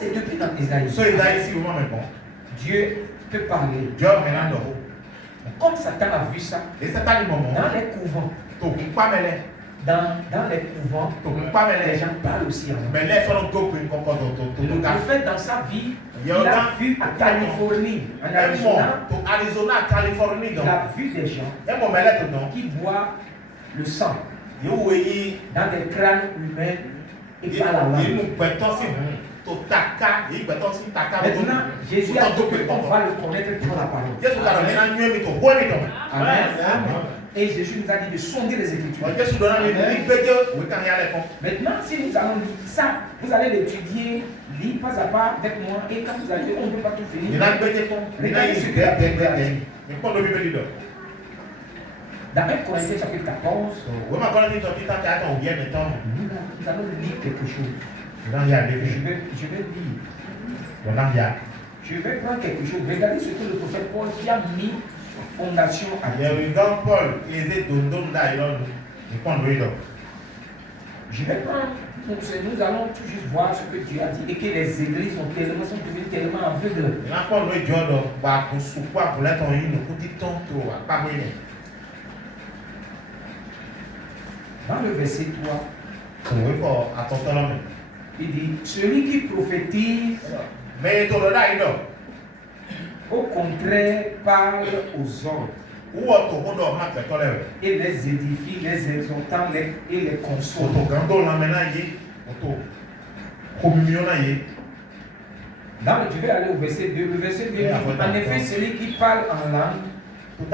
C'est depuis dans Isaïe. So Isaïe si vraiment maintenant. Dieu peut parler. Dieu maintenant d'eau. Comme Satan a vu ça, Et Satan du moment. dans les couvents, dans les couvents, les gens parlent aussi en langue. Mais les gens sont le prophète dans sa vie, il a vu à Californie, en Arizona, Californie, il a vu des gens qui boivent le sang dans des crânes humains et par la langue. Maintenant, Jésus a dit qu'on va le connaître par la parole. Amen. Et Jésus nous a dit de sonder les Écritures. Maintenant, si nous allons lire ça, vous allez l'étudier, lire pas à pas avec moi, et quand vous allez, on ne peut pas tout finir. Regardez ce que la Bible a dit. Dans 1 Corinthiens chapitre 14, nous allons lire quelque chose. Je vais lire. Je vais prendre quelque chose. Regardez ce que le prophète Paul qui a mis fondation à Dieu. Je vais prendre. Nous allons tout juste voir ce que Dieu a dit et que les églises sont devenues tellement aveugles. Dans le verset 3, il dit, celui qui prophétise, au contraire, parle aux hommes et les édifie, les exhortant et les console. Je vais aller au verset 2. Le verset 2 dit, en effet, celui qui parle en langue ne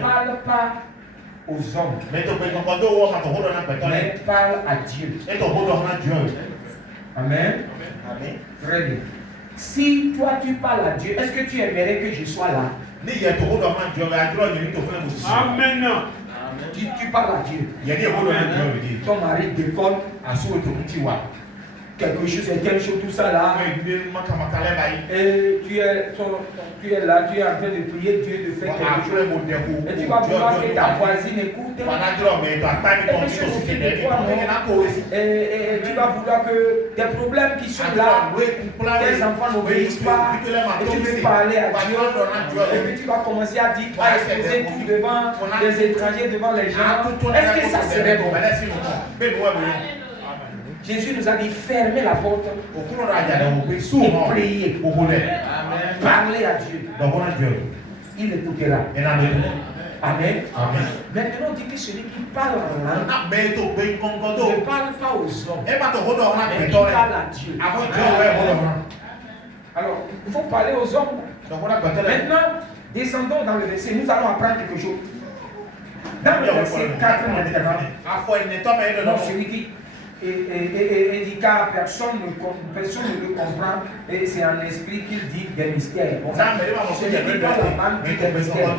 parle pas aux hommes, mais parle à Dieu. Amen. Très bien. Si toi tu parles à Dieu, est-ce que tu aimerais que je sois là? Amen. Tu parles à Dieu. Ton mari déconne à ce quelque chose, tout ça là. Et tu es là, tu es en train de prier Dieu de faire quelque chose. Et tu vas vouloir que ta voisine écoute. Et tu vas vouloir que des problèmes qui sont là, tes enfants n'obéissent pas. Et tu veux parler à Dieu. Et puis tu vas commencer à dire, à exposer tout devant les étrangers, devant les gens. Est-ce que ça serait bon? Jésus nous a dit fermez la porte et priez. Parlez à Dieu. Il écoutera. Amen. Maintenant on dit que celui qui parle en langue ne parle pas aux hommes, mais il parle à Dieu. Alors, il faut parler aux hommes. Maintenant, descendons dans le verset. Nous allons apprendre quelque chose. Dans le verset 4 maintenant, celui qui et dit car personne ne le comprend et c'est en esprit qu'il dit des mystères. Celui qui parle en langue dit des mystères.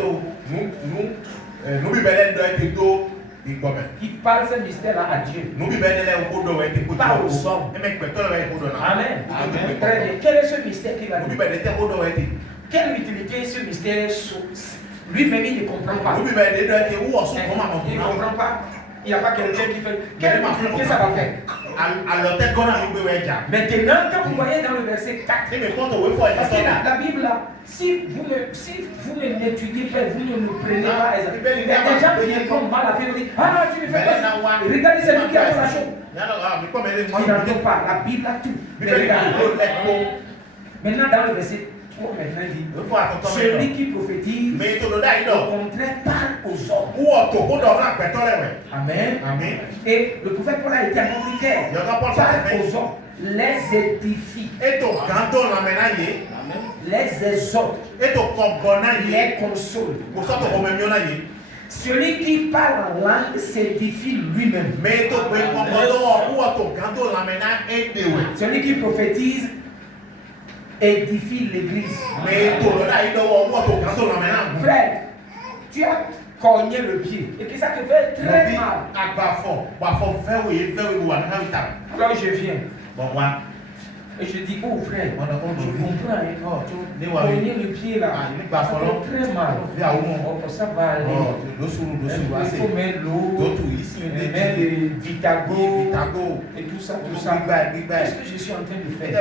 Il parle ces mystères-là à Dieu. Pas aux hommes. Amen. Très bien. Quel est ce mystère qu'il a dit? Quelle utilité est ce mystère? Lui-même il ne comprend pas. Il ne comprend pas. Il n'y a pas quelqu'un qui fait. Quelle utilité ça va faire? Maintenant, quand vous voyez dans le verset 4, parce que la Bible là, si vous ne l'étudiez pas, vous ne le prenez pas, il y a des gens qui viendront mal à faire, vous dites, ah tu ne fais pas ça. Regardez, c'est lui qui a fait la chose. Il n'entend pas, la Bible a tout. Mais regardez. Maintenant, dans le verset 3, maintenant, il dit, celui qui prophétise, au contraire, parle aux hommes. Amen. Et le prophète Paul a été américain. Parle aux hommes, les édifie, les exhorte, les console. Celui qui parle en langue s'édifie lui-même. Celui qui prophétise édifie l'église. Frère, tu as cogné le pied et que ça te fait très mal. Alors je viens. Et je dis, oh frère, je comprends, hein. Pogner le pied là, ça fait très mal. Oh, ça va aller. Il faut mettre l'eau, mettre le Vitago et tout ça. Qu'est-ce que je suis en train de faire?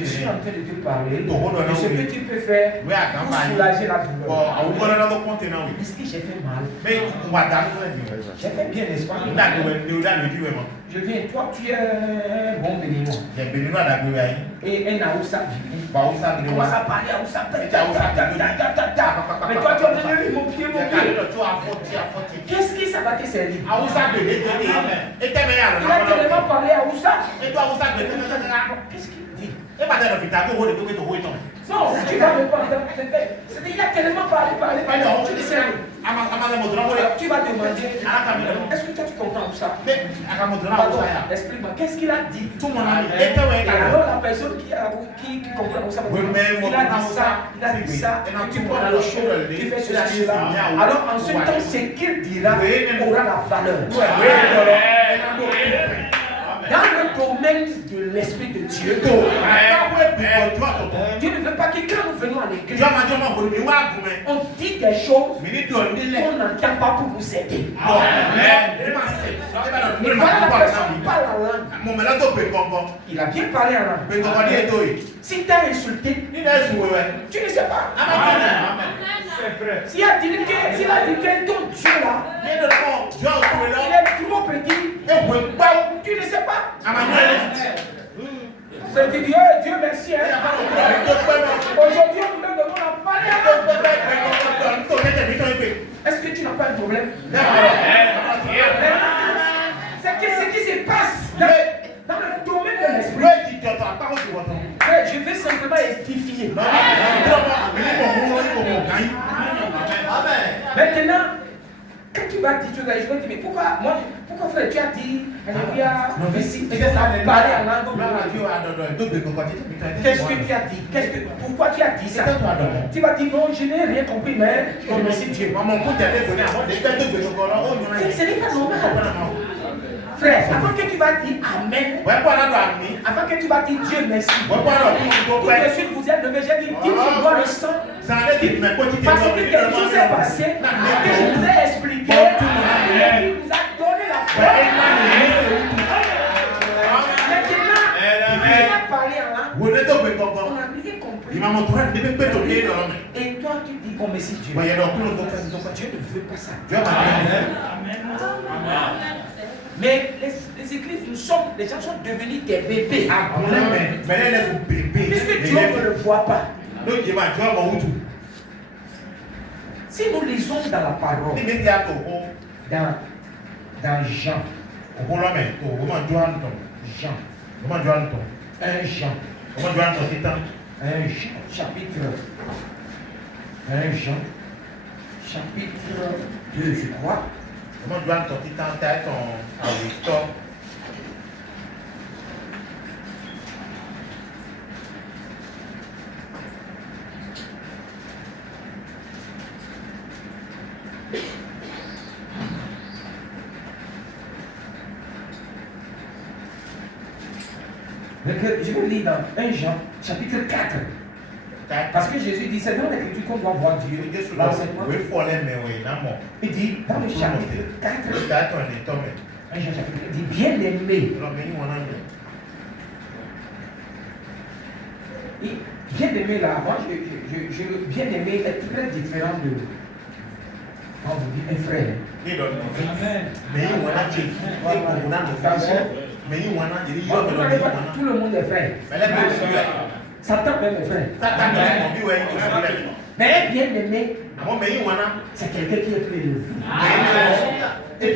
Je suis en train de te parler de ce que tu peux faire pour soulager la douleur. Est-ce que j'ai fait mal? J'ai fait bien, n'est-ce pas? Je viens, toi tu es un bon béninois. Et un Aoussa vient. Commence à parler Aoussa. Mais toi tu as dit mon pied. Qu'est-ce que ça va te servir? Il a tellement parlé Aoussa. Qu'est-ce qu'il dit? Non, tu vas me parler. Il a tellement parlé. Tu dis c'est tu vas demander, est-ce que toi tu comprends ça? Explique-moi, qu'est-ce qu'il a dit? Alors la personne qui comprend ça, il a dit ça, tu prends le chaud, tu fais ceci, cela. Alors en ce temps, ce qu'il dira aura la valeur. Dans le domaine de l'Esprit de Dieu, Dieu ne veut pas que quand nous venons à l'église, on dit des choses qu'on n'entend pas pour vous aider. Mais voilà la personne qui parle en langue. Il a bien parlé en langue. Si tu as insulté, tu ne sais pas. S'il a dit que ton Dieu là, il est trop petit, tu ne sais pas. C'est dit Dieu merci. Aujourd'hui, on nous demande à parler. Est-ce que tu n'as pas un problème? C'est ce qui se passe dans le domaine de l'esprit. Je vais simplement édifier. Maintenant, quand tu vas dire, je vais te dire, mais pourquoi frère, tu as dit, alléluia, parler en langue. Qu'est-ce que tu as dit? Pourquoi tu as dit ça? Tu vas dire, non, je n'ai rien compris, mais je remercie Dieu. Ce n'est pas normal. Frère, avant que tu vas dire Amen, avant que tu vas dire Dieu merci, tout de suite vous êtes levé, j'ai dit, je dois le sang. Parce que quelque chose s'est passé, que je vous ai expliqué, il vous a donné la foi. Maintenant, il a parlé en langue, on a bien compris. Et toi tu dis, bon merci Dieu. Dieu ne veut pas ça. Mais les églises, les gens sont devenus des bébés. Puisque Dieu ne le voit pas. Si nous lisons dans la parole, dans Jean, chapitre 2, je crois. Je vais lire dans 1 Jean, chapitre 4. Parce que Jésus dit, c'est dans l'écriture qu'on doit voir Dieu. Il dit, dans le chapitre 4, 1 Jean chapitre 4, il dit, bien aimé. Bien aimé là, moi, bien aimé est très différent de, quand vous dites un frère. Tout le monde est frère. Satan même est frère. Mais bien aimé, c'est quelqu'un qui est plus élevé. Et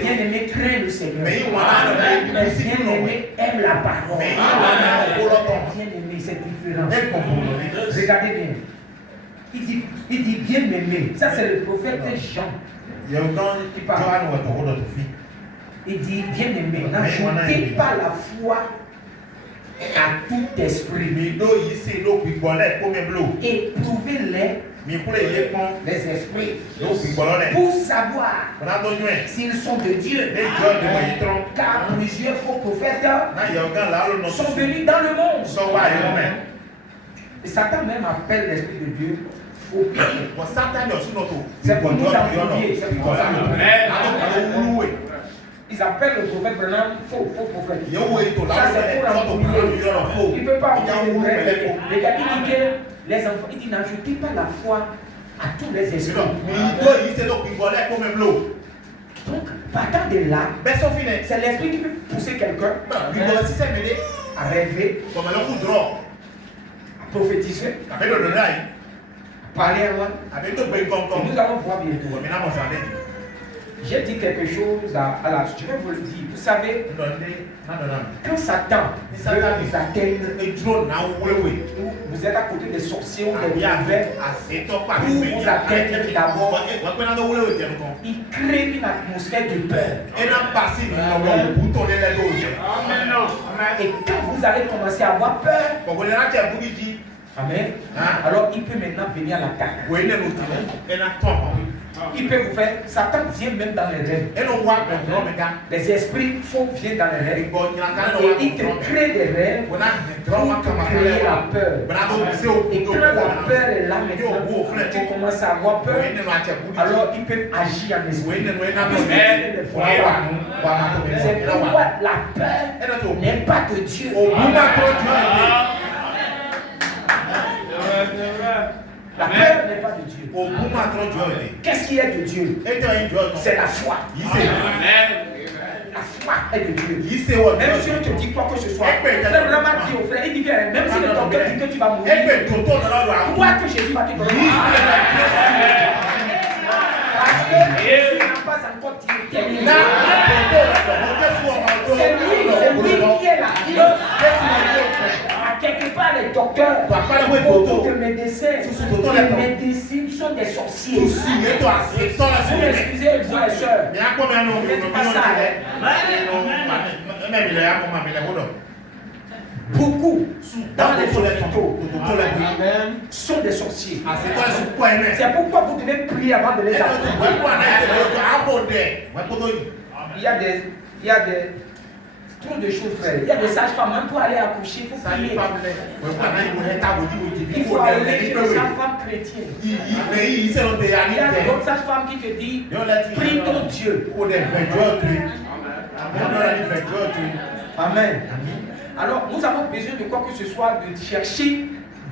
bien aimé craint le Seigneur. Bien aimé aime la parole. Bien aimé, c'est différent. Regardez bien. Il dit bien aimé. Ça c'est le prophète Jean qui parle. Il dit bien aimé. N'ajoutez pas la foi à tout esprit. Et prouvez-les les esprits pour savoir s'ils sont de Dieu. Car plusieurs faux prophètes sont venus dans le monde. Et Satan même appelle l'esprit de Dieu faux prophète. C'est pour nous appuyer. C'est pour ça. Ils appellent le prophète Branham faux prophète. Ça c'est pour embrouiller. Il ne peut pas embrouiller les vrais. Les gars, il dit que les enfants, il dit n'ajoutez pas la foi à tous les esprits. Donc, partant de là, c'est l'esprit qui peut pousser quelqu'un à rêver, à prophétiser, à parler à moi. Et nous allons voir bientôt. J'ai dit quelque chose à la... Je vais vous le dire. Vous savez, quand Satan veut vous atteindre, vous êtes à côté des sorciers ou des mauvais, pour vous atteindre d'abord, il crée une atmosphère de peur. Et quand vous allez commencer à avoir peur, amen. Alors il peut maintenant venir à l'attaque. Il peut vous faire. Satan vient même dans les rêves. Les esprits faux viennent dans les rêves. Et il te crée des rêves pour te créer la peur. Et quand la peur est là maintenant, tu commences à avoir peur. Alors il peut agir en esprit. C'est pourquoi la peur n'est pas de Dieu. La peur n'est pas de Dieu. Qu'est-ce qui est de Dieu? C'est la foi. La foi est de Dieu. Même si on te dit quoi que ce soit, frère Rama dit au frère, il dit bien, même si le docteur dit que tu vas mourir, crois que Jésus va te donner. Parce que Jésus n'a pas encore terminé. C'est lui qui est la vie. Quelque part, les docteurs, beaucoup de médecins, les médecines sont des sorciers. Vous m'excusez, vous les sœurs. Faites pas ça. Beaucoup dans les hôpitaux sont des sorciers. C'est pourquoi vous devez prier avant de les affronter. Il y a des trop de choses, frère. Il y a des sages-femmes, même pour aller accoucher, il faut prier. Il faut aller chez les sages-femmes chrétiennes. Il y a d'autres sages-femmes qui te disent, prie ton Dieu. Amen. Alors, nous avons besoin de quoi que ce soit, de chercher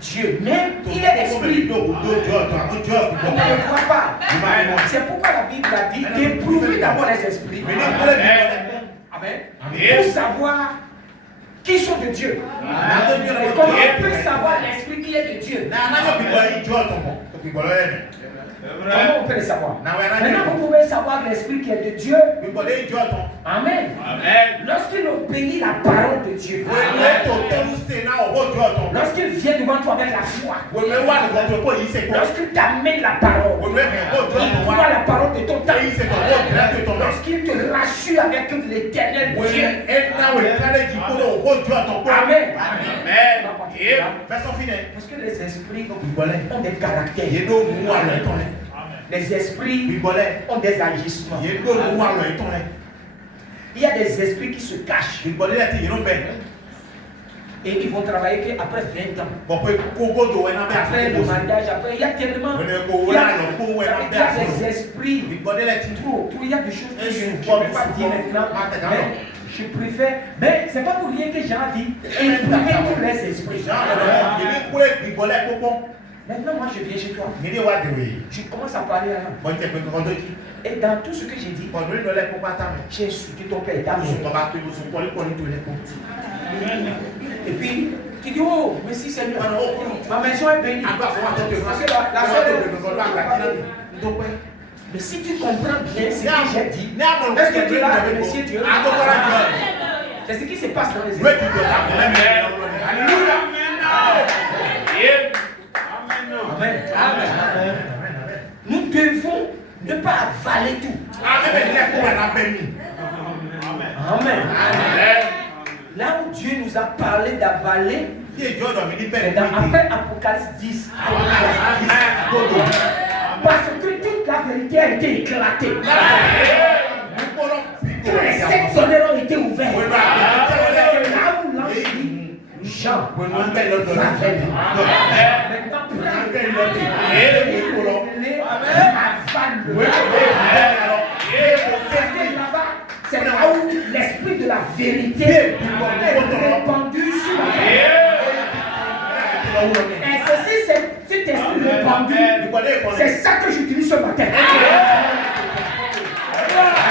Dieu. Mais il est esprit. On ne le voit pas. C'est pourquoi la Bible a dit d'éprouver d'abord les esprits. Amen. Pour savoir qui sont de Dieu. Et comment on peut savoir l'esprit qui est de Dieu? Comment on peut le savoir? Maintenant, vous pouvez savoir l'esprit qui est de Dieu. Amen. Lorsqu'il obéit la parole de Dieu. Lorsqu'il vient devant toi avec la foi. Lorsqu'il t'amène la parole. Il voit la parole de ton temps. Lorsqu'il te rassure avec l'éternel Dieu. Amen. Parce que les esprits ont des caractères. Les esprits ont des agissements. Il y a des esprits qui se cachent. Et ils vont travailler qu'après 20 ans. Après le mariage, après, il y a tellement. Il y a des esprits. Il y a des choses que je ne peux pas dire maintenant. Mais je préfère. Mais c'est pas pour rien que Jean dit éprouver tous les esprits. Maintenant, moi je viens chez toi. Tu commences à parler à l'homme. Et dans tout ce que j'ai dit, j'ai insulté ton père et ta mère. Et puis, tu dis, oh, mais si Seigneur, ma maison est bénie. Parce que la soeur mais si tu comprends bien ce que j'ai dit, est-ce que tu l'as remercié Dieu? C'est ce qui se passe dans les esprits. Alléluia. Amen. Amen. Nous devons ne pas avaler tout. Amen. Amen. Là où Dieu nous a parlé d'avaler, c'est après Apocalypse 10. Parce que toute la vérité a été éclatée. Tous les 7 tonnerres ont été ouverts. C'est là où l'ange dit, Jean, maintenant c'est là où l'esprit de la vérité est répandu sur la terre. Et ceci, cet esprit répandu, c'est ça que j'utilise ce matin.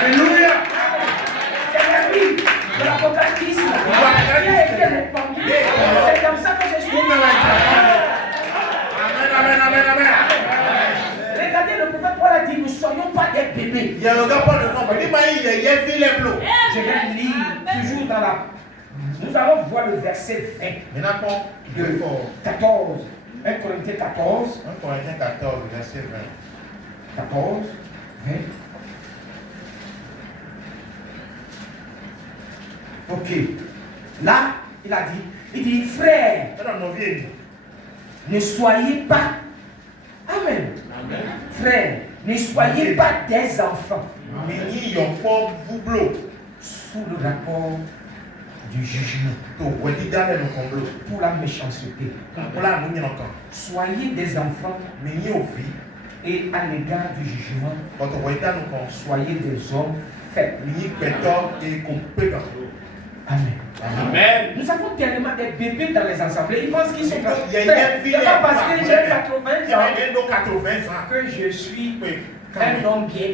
Alléluia. C'est l'esprit de l'Apocalypse qui a été répandu. C'est comme ça que je suis. Amen, amen, amen. Regardez, le prophète Paul a dit, nous ne soyons pas des bébés. Je vais lire toujours dans la... Nous allons voir le verset 20 de 14. 1 Corinthiens 14. 1 Corinthiens 14, verset 20. 14, 20. Ok. Là, il a dit, frère, ne soyez pas... Amen. Frère, ne soyez pas des enfants sous le rapport du jugement pour la méchanceté. Soyez des enfants et à l'égard du jugement, soyez des hommes faits. Amen. Amen. Nous avons tellement des bébés dans les assemblées. Ils pensent qu'ils sont pas. C'est pas parce que j'ai 80 ans que je suis un homme bien.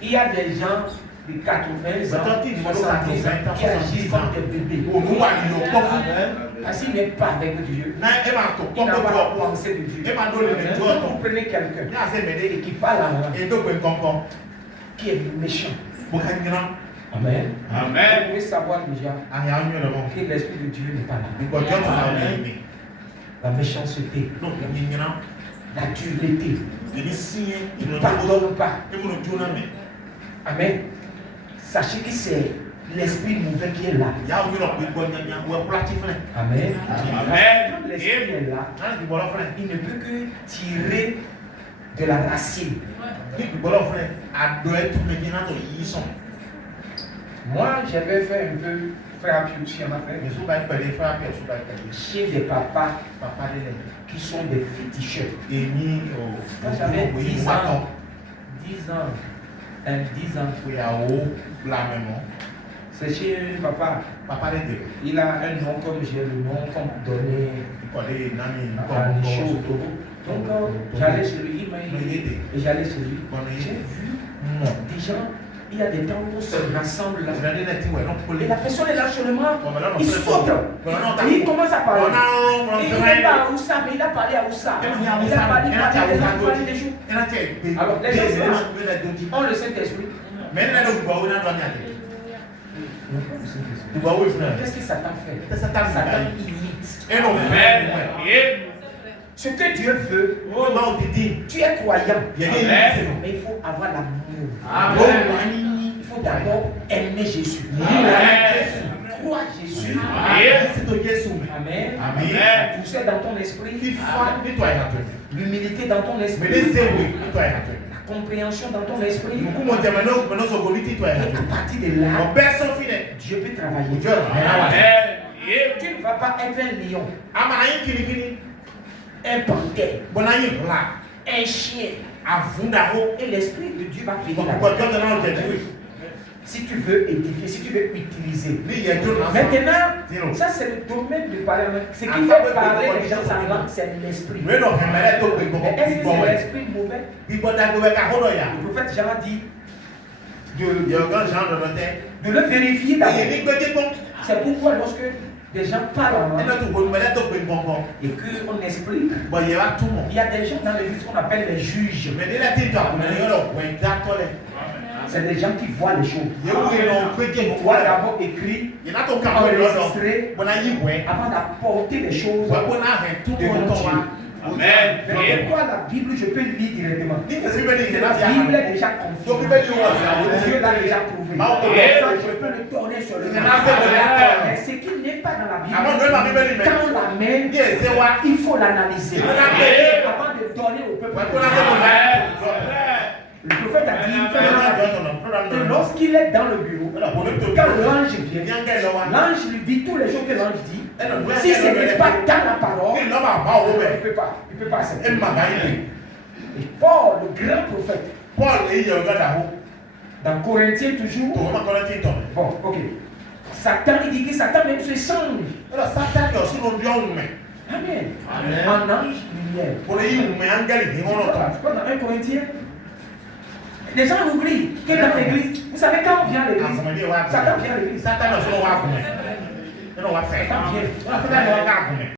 Il y a des gens de 80 ans, 70 ans qui agissent comme des bébés. Parce qu'il n'est pas avec Dieu. Il n'a pas pensé de Dieu. Quand vous prenez quelqu'un qui parle en langue, qui est méchant. Amen. Amen. Vous pouvez savoir déjà que l'Esprit de Dieu n'est pas là. La méchanceté, la dureté, il ne pardonne pas. Amen. Sachez que c'est l'esprit mauvais qui est là. Amen. Quand l'esprit est là, il ne peut que tirer de la racine. Moi, j'avais fait un peu frère Pius, on a fait chez des papas qui sont des féticheurs. Quand j'avais 10 ans, 10 ans, c'est chez un papa. Il a un nom comme j'ai le nom qu'on donnait à Nicho au Togo. Donc, j'allais chez lui, il m'a aidé. Et j'allais chez lui. J'ai vu des gens. Il y a des temps où on se rassemble là. Et la personne est là seulement. Il saute. Et il commence à parler. Et il n'est pas à Oussa, mais il a parlé à Oussa. Il a parlé des choses. Alors, les gens ont le Saint-Esprit. Qu'est-ce que Satan fait? Satan imite. Ce que Dieu veut, tu es croyant. Mais il faut avoir l'amour. Il faut d'abord aimer Jésus. Croire Jésus. Amen. Pousser dans ton esprit. L'humilité dans ton esprit. La compréhension dans ton esprit. Et à partir de là, Dieu peut travailler. Tu ne vas pas être un lion, un panthère, un chien. Et l'esprit de Dieu va venir. Si tu veux édifier, si tu veux utiliser. Maintenant, ça c'est le domaine du parler. Ce qui fait parler les gens en langue, c'est l'esprit. Est-ce que c'est l'esprit mauvais? Le prophète Jean dit de le vérifier d'abord. C'est pourquoi lorsque des gens parlent en langue et qu'on explique, il y a des gens dans l'église qu'on appelle les juges. C'est des gens qui voient les choses. On doit d'abord écrire, enregistrer, avant d'apporter les choses devant Dieu. Amen. Mais pourquoi la Bible, je peux lire directement? La La Bible est déjà confirmée. Dieu l'a déjà prouvé. Je peux le tourner sur le monde. Mais ce qui n'est pas dans la Bible, quand on l'amène, il faut l'analyser avant de donner au peuple. Le prophète a dit que lorsqu'il est dans le bureau, quand l'ange vient, l'ange lui dit tous les jours que l'ange dit, si ce n'est pas dans la parole, il ne peut pas accepter. Et Paul, le grand prophète, dans Corinthiens toujours, bon, ok. Satan, il dit que Satan même se change. Amen. En ange lumière. Dans 1 Corinthiens, les gens oublient que dans l'église, vous savez, quand on vient à l'église, Satan vient à l'église. Satan vient.